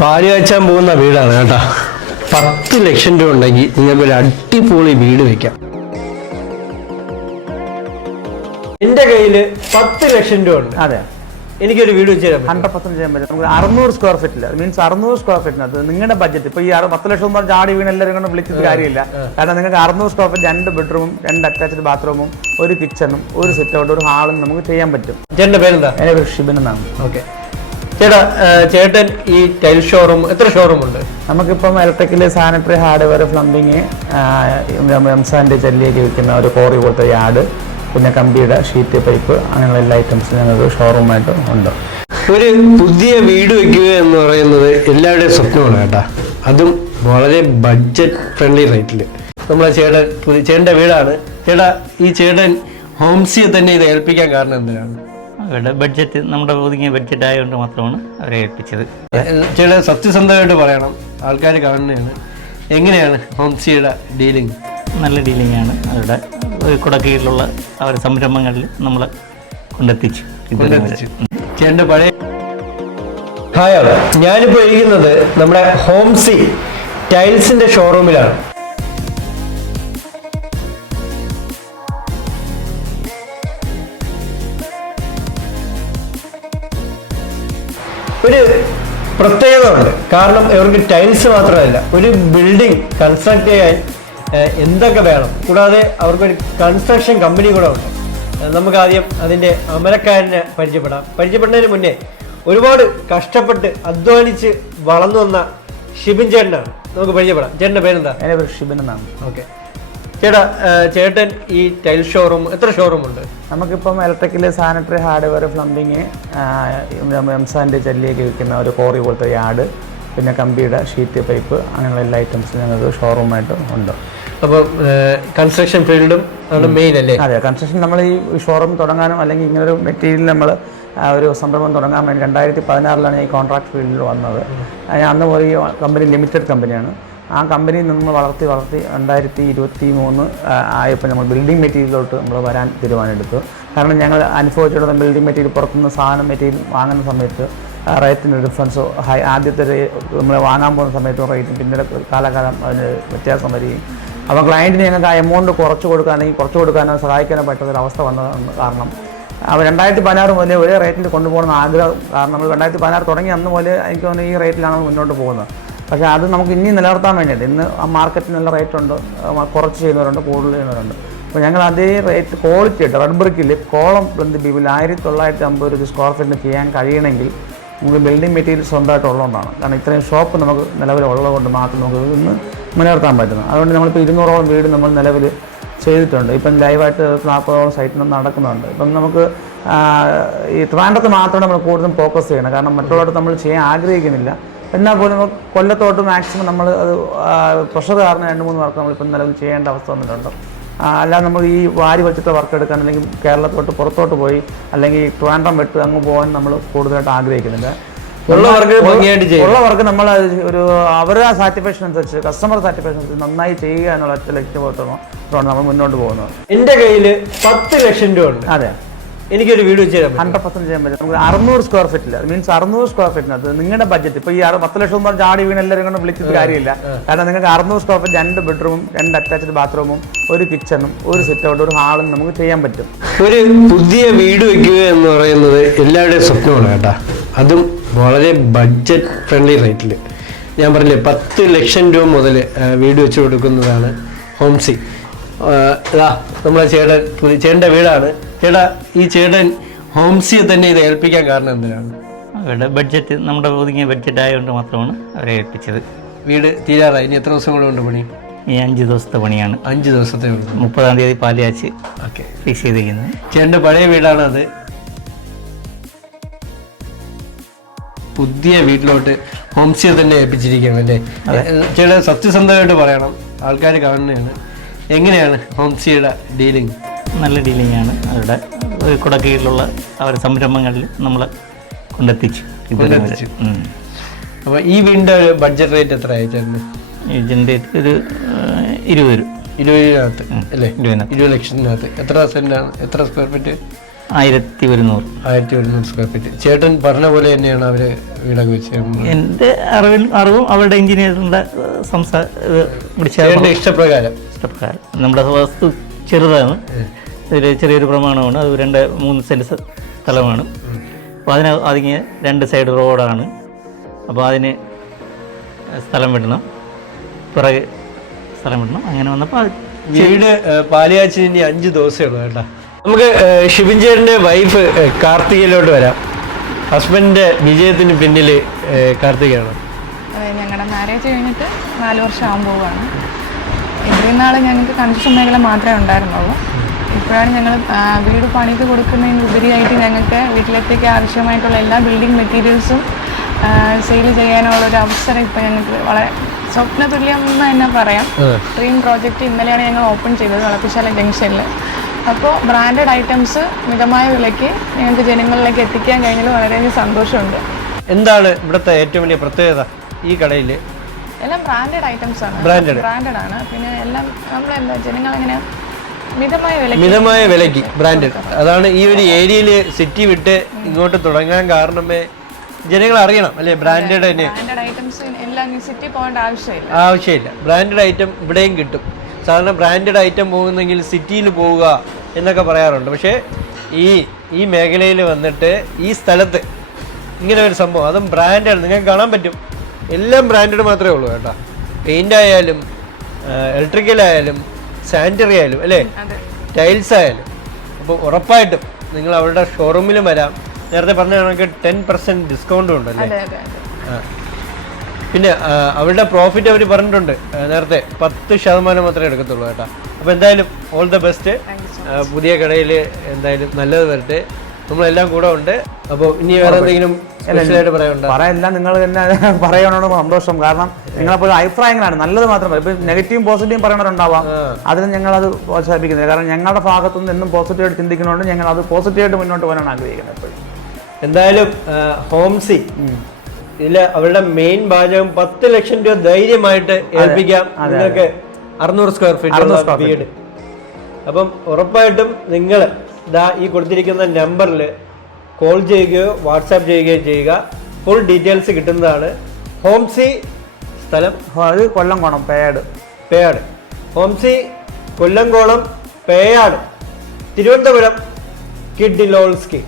പാൽ കാച്ചാൻ പോകുന്ന വീടാണ് കേട്ടോ. പത്ത് ലക്ഷം രൂപ ഉണ്ടെങ്കിൽ നിങ്ങൾക്ക് ഒരു അടിപൊളി വീട് വെക്കാം. എന്റെ കയ്യിൽ പത്ത് ലക്ഷം രൂപ ഉണ്ട്. അതെ. എനിക്കൊരു വീട് വെച്ച് തരാം? ഹൺഡ്രഡ് പെർസെന്റ് ചെയ്യാൻ പറ്റും. നമുക്ക് അറുന്നൂറ് സ്ക്വയർ ഫീറ്റിൽ മീൻസ് അറുന്നൂറ് സ്ക്വയർ ഫീറ്റിനകത്ത് നിങ്ങളുടെ ബഡ്ജറ്റ് ഇപ്പൊ ഈ പത്ത് ലക്ഷം എന്ന് പറഞ്ഞാൽ ചാടി വീണ് എല്ലാവരും കൊണ്ട് വിളിച്ചിട്ട് കാര്യമില്ല. കാരണം നിങ്ങൾക്ക് അറുന്നൂറ് സ്ക്വയർ ഫീറ്റ് രണ്ട് ബെഡ്റൂമും രണ്ട് അറ്റാച്ച്ഡ് ബാത്റൂമും ഒരു കിച്ചണും ഒരു സിറ്റ് ഔട്ട് ഒരു ഹാളും നമുക്ക് ചെയ്യാൻ പറ്റും. എന്റെ പേരെന്താ? എന്റെ പേര് ഷിബിൻ എന്നാണ്. ഓക്കെ ചേട്ടാ ചേട്ടൻ ഈ ടൈൽ ഷോറൂം എത്ര ഷോറൂം ഉണ്ട് നമുക്കിപ്പം ഇലക്ട്രിക്കൽ സാനിറ്ററി ഹാർഡ്വെയർ പ്ലംബിങ് എംസാന്റെ ചെല്ലിയൊക്കെ വിൽക്കുന്ന ഒരു കോറി പോലത്തെ യാർഡ് പിന്നെ കമ്പിയുടെ ഷീറ്റ് പൈപ്പ് അങ്ങനെയുള്ള എല്ലാ ഐറ്റംസും ഞങ്ങൾക്ക് ഷോറൂമായിട്ട് ഉണ്ട്. ഒരു പുതിയ വീട് വെക്കുക എന്ന് പറയുന്നത് എല്ലാവരുടെയും സ്വപ്നമാണ് കേട്ടാ. അതും വളരെ ബഡ്ജറ്റ് ഫ്രണ്ട്ലി റേറ്റിൽ നമ്മളെ ചേട്ടൻ പുതിയ ചേട്ടന്റെ വീടാണ്. ചേട്ടാ ഈ ചേട്ടൻ ഹോംസിയെ തന്നെ ഇത് ഏൽപ്പിക്കാൻ കാരണം എന്തിനാണ്? അവരുടെ ബഡ്ജറ്റ് നമ്മുടെ ഒതുങ്ങിയ ബഡ്ജറ്റ് ആയതുകൊണ്ട് മാത്രമാണ് അവരെ ഏൽപ്പിച്ചത്. ചില സത്യസന്ധമായിട്ട് പറയണം. ആൾക്കാർ കാണുന്നതാണ്. എങ്ങനെയാണ് ഹോംസിയുടെ ഡീലിംഗ്? നല്ല ഡീലിംഗ് ആണ് അവരുടെ ഒരു കുടക്കീഴിലുള്ള അവരുടെ സംരംഭങ്ങളിൽ നമ്മൾ കൊണ്ടെത്തിച്ചു. ചേട്ടന്റെ പഴയ ഹായ് ഞാനിപ്പോൾ ഇരിക്കുന്നത് നമ്മുടെ ഹോംസി ടൈൽസിന്റെ ഷോറൂമിലാണ് ഒരു പ്രത്യേകതയുണ്ട്. കാരണം ഇവർക്ക് ടൈൽസ് മാത്രമല്ല ഒരു ബിൽഡിംഗ് കൺസ്ട്രക്ട് ചെയ്യാൻ എന്തൊക്കെ വേണം. കൂടാതെ അവർക്കൊരു കൺസ്ട്രക്ഷൻ കമ്പനി കൂടെ ഉണ്ട്. നമുക്ക് ആദ്യം അതിന്റെ അമരക്കാരനെ പരിചയപ്പെടാം. പരിചയപ്പെടുന്നതിന് മുന്നേ ഒരുപാട് കഷ്ടപ്പെട്ട് അധ്വാനിച്ച് വളർന്നു വന്ന ഷിബിൻ ചേട്ടനാണ്. നമുക്ക് പരിചയപ്പെടാം. ചേട്ടന്റെ പേരെന്താ? എന്റെ പേര് ഷിബിൻ എന്നാണ്. ഓക്കെ. ചേട്ടാ ചേട്ടൻ ഈ ടൈൽ ഷോറൂം എത്ര ഷോറൂം ഉണ്ട്? നമുക്കിപ്പം ഇലക്ട്രിക്കൽ സാനിറ്ററി ഹാർഡ്വെയർ പ്ലംബിങ് എംസാന്റെ ചല്ലിയൊക്കെ വിൽക്കുന്ന ഒരു കോറി പോലത്തെ യാർഡ് പിന്നെ കമ്പിയുടെ ഷീറ്റ് പൈപ്പ് അങ്ങനെയുള്ള എല്ലാ ഐറ്റംസും ഞങ്ങൾക്ക് ഷോറൂമായിട്ട് ഉണ്ട്. അപ്പോൾ കൺസ്ട്രക്ഷൻ ഫീൽഡും ആണ് മെയിൻ അല്ലേ? അതെ കൺസ്ട്രക്ഷൻ നമ്മൾ ഈ ഷോറൂം തുടങ്ങാനും അല്ലെങ്കിൽ ഇങ്ങനൊരു മെറ്റീരിയൽ നമ്മൾ ഒരു സംരംഭം തുടങ്ങാൻ വേണ്ടി രണ്ടായിരത്തി പതിനാറിലാണ് ഈ കോൺട്രാക്ട് ഫീൽഡിൽ വന്നത്. അന്ന് പോലെ ഈ കമ്പനി ലിമിറ്റഡ് കമ്പനിയാണ് ആ കമ്പനിയിൽ നിന്ന് വളർത്തി വളർത്തി രണ്ടായിരത്തി ഇരുപത്തി മൂന്ന് ആയപ്പോൾ നമ്മൾ ബിൽഡിംഗ് മെറ്റീരിയലിലോട്ട് നമ്മൾ വരാൻ തീരുമാനമെടുത്തു. കാരണം ഞങ്ങൾ അനുഭവിച്ചിടത്തോളം ബിൽഡിംഗ് മെറ്റീരിയൽ പുറത്തുനിന്ന് സാധനം മെറ്റീരിയൽ വാങ്ങുന്ന സമയത്ത് റേറ്റിന് ഡിഫറൻസ് ഹൈ ആദ്യത്തെ നമ്മൾ വാങ്ങാൻ പോകുന്ന സമയത്തോ റേറ്റും പിന്നീട് കാലകാലം അതിന് വ്യത്യാസം വരികയും. അപ്പോൾ ക്ലയന്റിന് ഞങ്ങൾക്ക് ആ എമൗണ്ട് കുറച്ച് കൊടുക്കാനെങ്കിൽ കുറച്ച് കൊടുക്കാനോ സഹായിക്കാനോ പറ്റാത്തൊരവസ്ഥ വന്നത് കാരണം അപ്പോൾ രണ്ടായിരത്തി പതിനാറ് മുതലേ ഒരേ റേറ്റിൽ കൊണ്ടുപോകണമെന്ന് ആഗ്രഹം കാരണം നമ്മൾ രണ്ടായിരത്തി പതിനാറ് തുടങ്ങി അന്ന് മുതലേ എനിക്ക് തോന്നുന്നു ഈ റേറ്റിലാണ് മുന്നോട്ട് പോകുന്നത്. പക്ഷേ അത് നമുക്ക് ഇനിയും നിലനിർത്താൻ വേണ്ടിയിട്ട് ഇന്ന് ആ മാർക്കറ്റിന് നല്ല റേറ്റ് ഉണ്ട്. കുറച്ച് ചെയ്യുന്നവരുണ്ട് കൂടുതൽ ചെയ്യുന്നവരുണ്ട്. അപ്പോൾ ഞങ്ങൾ അതേ റേറ്റ് ക്വാളിറ്റി ആയിട്ട് റെഡ് ബ്രിക്കിൽ കോളം ബന്ധ ബീവിൽ ആയിരത്തി തൊള്ളായിരത്തി അമ്പത് രൂപ സ്ക്വയർ ഫീറ്റിന് ചെയ്യാൻ കഴിയണമെങ്കിൽ നമുക്ക് ബിൽഡിംഗ് മെറ്റീരിയൽ സ്വന്തമായിട്ട് ഉള്ളതുകൊണ്ടാണ്. കാരണം ഇത്രയും ഷോപ്പ് നമുക്ക് നിലവിൽ ഉള്ളതുകൊണ്ട് മാത്രം നമുക്ക് ഇന്ന് നിലനിർത്താൻ പറ്റുന്നത്. അതുകൊണ്ട് നമ്മളിപ്പോൾ ഇരുന്നൂറോളം വീട് നമ്മൾ നിലവിൽ ചെയ്തിട്ടുണ്ട്. ഇപ്പം ലൈവായിട്ട് നാൽപ്പതോളം സൈറ്റിൽ നടക്കുന്നുണ്ട്. ഇപ്പം നമുക്ക് ഈ ട്രാൻഡത്ത് മാത്രമേ നമ്മൾ കൂടുതലും ഫോക്കസ് ചെയ്യണം. കാരണം മറ്റുള്ളവർക്ക് നമ്മൾ ചെയ്യാൻ ആഗ്രഹിക്കുന്നില്ല. എന്നാൽ പോലും നമ്മൾ കൊല്ലത്തോട്ട് മാക്സിമം നമ്മൾ അത് പ്രഷർ കാരണം രണ്ട് മൂന്ന് വർക്ക് നമ്മളിപ്പം നിലവിൽ ചെയ്യേണ്ട അവസ്ഥ വന്നിട്ടുണ്ട്. അല്ലാതെ നമ്മൾ ഈ വാരി വെച്ചിട്ട് വർക്ക് എടുക്കാൻ അല്ലെങ്കിൽ കേരളത്തോട്ട് പുറത്തോട്ട് പോയി അല്ലെങ്കിൽ ട്രാൻഡം വെട്ട് അങ്ങ് പോകാൻ നമ്മൾ കൂടുതലായിട്ട് ആഗ്രഹിക്കുന്നില്ല. ഉള്ള വർക്ക് നമ്മൾ ഒരു അവരുടെ സാറ്റിസ്ഫാക്ഷൻ അനുസരിച്ച് കസ്റ്റമർ സാറ്റിസ്ഫാക്ഷൻ അനുസരിച്ച് നന്നായി ചെയ്യുക എന്നുള്ള ലക്ഷ്യബോധമാണ് നമ്മൾ മുന്നോട്ട് പോകുന്നത്. എന്റെ കയ്യിൽ പത്ത് ലക്ഷം രൂപ ഉണ്ട്. അതെ. എനിക്കൊരു വീട് വെച്ച് തരാം? ഹൺഡ്രഡ് പെർസെന്റ് ചെയ്യാൻ പറ്റും. നമുക്ക് അറുന്നൂറ് സ്ക്വയർ ഫീറ്റിൽ മീൻസ് അറുന്നൂറ് സ്ക്വയർ ഫീറ്റിനകത്ത് നിങ്ങളുടെ ബഡ്ജറ്റ് ഇപ്പോൾ ഈ അറു- പത്ത് ലക്ഷം എന്ന് പറഞ്ഞാൽ ചാടി വീണ് എല്ലാവരും കൊണ്ട് വിളിച്ചിട്ട് കാര്യമില്ല. കാരണം നിങ്ങൾക്ക് അറുന്നൂറ് സ്ക്വയർ ഫീറ്റ് രണ്ട് ബെഡ്റൂമും രണ്ട് അറ്റാച്ച്ഡ് ബാത്റൂമും ഒരു കിച്ചണും ഒരു സിറ്റ് ഔട്ട് ഒരു ഹാളും നമുക്ക് ചെയ്യാൻ പറ്റും. ഒരു പുതിയ വീട് വെക്കുക എന്ന് പറയുന്നത് എല്ലാവരുടെയും സ്വപ്നമാണ് കേട്ടാ. അതും വളരെ ബഡ്ജറ്റ് ഫ്രണ്ട്ലി റേറ്റിൽ ഞാൻ പറഞ്ഞില്ലേ പത്ത് ലക്ഷം രൂപ മുതൽ വീട് വെച്ച് കൊടുക്കുന്നതാണ് ഹോംസി നമ്മളെ ചേട്ടൻ ചേട്ടന്റെ വീടാണ്. ചേട്ടാ ഈ ചേട്ടൻ ഹോംസിയെ തന്നെ ഇത് ഏൽപ്പിക്കാൻ കാരണം എന്തിനാണ്? അവരുടെ ബഡ്ജറ്റ് നമ്മുടെ ഒതുങ്ങിയ ബഡ്ജറ്റ് ആയതുകൊണ്ട് മാത്രമാണ് അവരെ ഏൽപ്പിച്ചത്. വീട് തീരാറായി. ഇനി എത്ര ദിവസം കൂടെ ഉണ്ട് പണി? ഈ അഞ്ച് ദിവസത്തെ പണിയാണ്. അഞ്ച് ദിവസത്തെ ഉള്ളൂ. മുപ്പതാം തീയതി പാലിയാച്ച് ഓക്കെ. ഫിക്സ് ചെയ്തിരിക്കുന്നത് ചേട്ടന്റെ പഴയ വീടാണ് അത്? പുതിയ വീട്ടിലോട്ട് ഹോംസിയെ തന്നെ ഏൽപ്പിച്ചിരിക്കുകയാണ് അല്ലേ? ചേട്ടൻ സത്യസന്ധമായിട്ട് പറയണം. ആൾക്കാർ കാണുന്നതാണ്. എങ്ങനെയാണ് ഹോംസിയുടെ ഡീലിംഗ്? നല്ല ഡീലിംഗ് ആണ് അവരുടെ കുടക്കീഴിലുള്ള അവരുടെ സംരംഭങ്ങളിൽ നമ്മൾ കൊണ്ടെത്തിച്ചു. അപ്പോൾ ഈ വീടിന്റെ ബഡ്ജറ്റ് റേറ്റ് എത്ര ആയിട്ടായിരുന്നു ഇതിന്റെ ഒരു ഇരുപത് രൂപ. ഇരുപതിനകത്ത് അല്ലേ. ഇരുപത് ലക്ഷത്തിനകത്ത്. എത്ര സെന്റാണ് എത്ര സ്ക്വയർ ഫീറ്റ് ആയിരത്തി ഒരുന്നൂറ്. ആയിരത്തി ഒരുന്നൂറ് സ്ക്വയർ ഫീറ്റ് ചേട്ടൻ പറഞ്ഞ പോലെ തന്നെയാണ് അവർ വീടൊക്കെ വെച്ചത് എന്റെ അറിവിൽ അറിവും അവരുടെ എഞ്ചിനീയറിന്റെ സംസാരം ഇഷ്ടപ്രകാരം. ഇഷ്ടപ്രകാരം. നമ്മുടെ വസ്തു ചെറുതാണ്. ഇതിൽ ചെറിയൊരു പ്രമാണമാണ്. അത് രണ്ട് മൂന്ന് സെന്റ് സ്ഥലമാണ്. അപ്പോൾ അതിന് അതിന് രണ്ട് സൈഡ് റോഡാണ്. അപ്പോൾ അതിന് സ്ഥലം വിടണം. പിറകെ സ്ഥലം വിടണം. അങ്ങനെ വന്നപ്പോൾ വീട് പാലിയാച്ചിന് അഞ്ച് ദിവസമേ ഉള്ളൂ കേട്ടോ. നമുക്ക് ഏഹ്, വൈഫ് കാർത്തികയിലോട്ട് വരാം. ഹസ്ബൻഡിന്റെ വിജയത്തിന് പിന്നിൽ കാർത്തികയാണ്? ഞങ്ങളുടെ മാരേജ് കഴിഞ്ഞിട്ട് നാല് വർഷം ആകുമ്പോഴാണ് ഇത്രയും നാൾ ഞങ്ങൾക്ക് കൺസ്യൂം മേഖല മാത്രമേ ഉണ്ടായിരുന്നുള്ളൂ. ഇപ്പോഴാണ് ഞങ്ങൾ വീട് പണിക്ക് കൊടുക്കുന്നതിന് ഉപരിയായിട്ട് ഞങ്ങൾക്ക് വീട്ടിലത്തേക്ക് ആവശ്യമായിട്ടുള്ള എല്ലാ ബിൽഡിംഗ് മെറ്റീരിയൽസും സെയിൽ ചെയ്യാനുള്ള ഒരു അവസരം ഇപ്പം ഞങ്ങൾക്ക് വളരെ സ്വപ്ന തുല്യം എന്ന് തന്നെ പറയാം. ഡ്രീം പ്രോജക്റ്റ് ഇന്നലെയാണ് ഞങ്ങൾ ഓപ്പൺ ചെയ്തത് വളപ്പിശാല ജംഗ്ഷനിൽ അപ്പോൾ ബ്രാൻഡഡ് ഐറ്റംസ് മിതമായ വിലയ്ക്ക് ഞങ്ങൾക്ക് ജനങ്ങളിലേക്ക് എത്തിക്കാൻ കഴിഞ്ഞതിൽ വളരെയധികം സന്തോഷമുണ്ട്. എന്താണ് ഇവിടുത്തെ ഏറ്റവും വലിയ പ്രത്യേകത ഈ കടയിൽ എല്ലാം ബ്രാൻഡഡ് ഐറ്റംസ് ആണ്. ബ്രാൻഡഡ് ആണ്. പിന്നെ എല്ലാം നമ്മളെന്താ ജനങ്ങൾ എങ്ങനെ മിതമായ വിലയ്ക്ക് ബ്രാൻഡഡ് അതാണ് ഈ ഒരു ഏരിയയിൽ സിറ്റി വിട്ട് ഇങ്ങോട്ട് തുടങ്ങാൻ കാരണമേ ജനങ്ങൾ അറിയണം അല്ലേ? ബ്രാൻഡഡ് തന്നെ ആവശ്യമില്ല. ബ്രാൻഡഡ് ഐറ്റം ഇവിടെയും കിട്ടും. സാധാരണ ബ്രാൻഡഡ് ഐറ്റം പോകുന്നെങ്കിൽ സിറ്റിയിൽ പോവുക എന്നൊക്കെ പറയാറുണ്ട്. പക്ഷേ ഈ ഈ മേഖലയിൽ വന്നിട്ട് ഈ സ്ഥലത്ത് ഇങ്ങനെ ഒരു സംഭവം അതും ബ്രാൻഡാണ് നിങ്ങൾക്ക് കാണാൻ പറ്റും. എല്ലാം ബ്രാൻഡഡ് മാത്രമേ ഉള്ളൂ കേട്ടോ. പെയിന്റ് ആയാലും ഇലക്ട്രിക്കൽ ആയാലും സാനിറ്ററി ആയാലും അല്ലേ? ടൈൽസ് ആയാലും. അപ്പോൾ ഉറപ്പായിട്ടും നിങ്ങൾ അവരുടെ ഷോറൂമിലും വരാം. നേരത്തെ പറഞ്ഞ കണക്ക് ടെൻ പെർസെന്റ് ഡിസ്കൗണ്ടും ഉണ്ടല്ലേ. പിന്നെ അവരുടെ പ്രോഫിറ്റ് അവർ പറഞ്ഞിട്ടുണ്ട്. നേരത്തെ പത്ത് ശതമാനം മാത്രമേ എടുക്കത്തുള്ളൂ കേട്ടോ. അപ്പോൾ എന്തായാലും ഓൾ ദ ബെസ്റ്റ് പുതിയ കടയിൽ എന്തായാലും നല്ലത് വരട്ടെ. നമ്മളെല്ലാം കൂടെ ഉണ്ട്. അപ്പോൾ ഇനി വേറെ എന്തെങ്കിലും പറയാനില്ല. നിങ്ങൾ തന്നെ പറയണോട് സന്തോഷം. കാരണം നിങ്ങളെപ്പോഴും അഭിപ്രായങ്ങളാണ്. നല്ലത് മാത്രം ഇപ്പൊ നെഗറ്റീവും പോസിറ്റീവും പറയണവരുണ്ടാവാം. അതിന് ഞങ്ങൾ അത് പ്രോത്സാഹിപ്പിക്കുന്നത് കാരണം ഞങ്ങളുടെ ഭാഗത്തുനിന്ന് എന്നും പോസിറ്റീവായിട്ട് ചിന്തിക്കുന്നതുകൊണ്ട് ഞങ്ങൾ അത് പോസിറ്റീവായിട്ട് മുന്നോട്ട് പോകാനാണ് ആഗ്രഹിക്കുന്നത് എപ്പോഴും. എന്തായാലും ഹോംസി ഇതിൽ അവരുടെ മെയിൻ ഭാഗം പത്ത് ലക്ഷം രൂപ ധൈര്യമായിട്ട് ഏൽപ്പിക്കാം. നിങ്ങൾക്ക് അറുന്നൂറ് സ്ക്വയർ ഫീറ്റ് വീട്. അപ്പം ഉറപ്പായിട്ടും നിങ്ങൾ ദാ ഈ കൊടുത്തിരിക്കുന്ന നമ്പറിൽ കോൾ ചെയ്യുകയോ വാട്സാപ്പ് ചെയ്യുകയോ ചെയ്യുക. ഫുൾ ഡീറ്റെയിൽസ് കിട്ടുന്നതാണ്. ഹോംസി സ്ഥലം? അത് കൊല്ലംകോണം പേയാട്. പേയാട്. ഹോംസി കൊല്ലംകോളം പേയാട്. തിരുവനന്തപുരം കിഡ് ലോൾസ്കി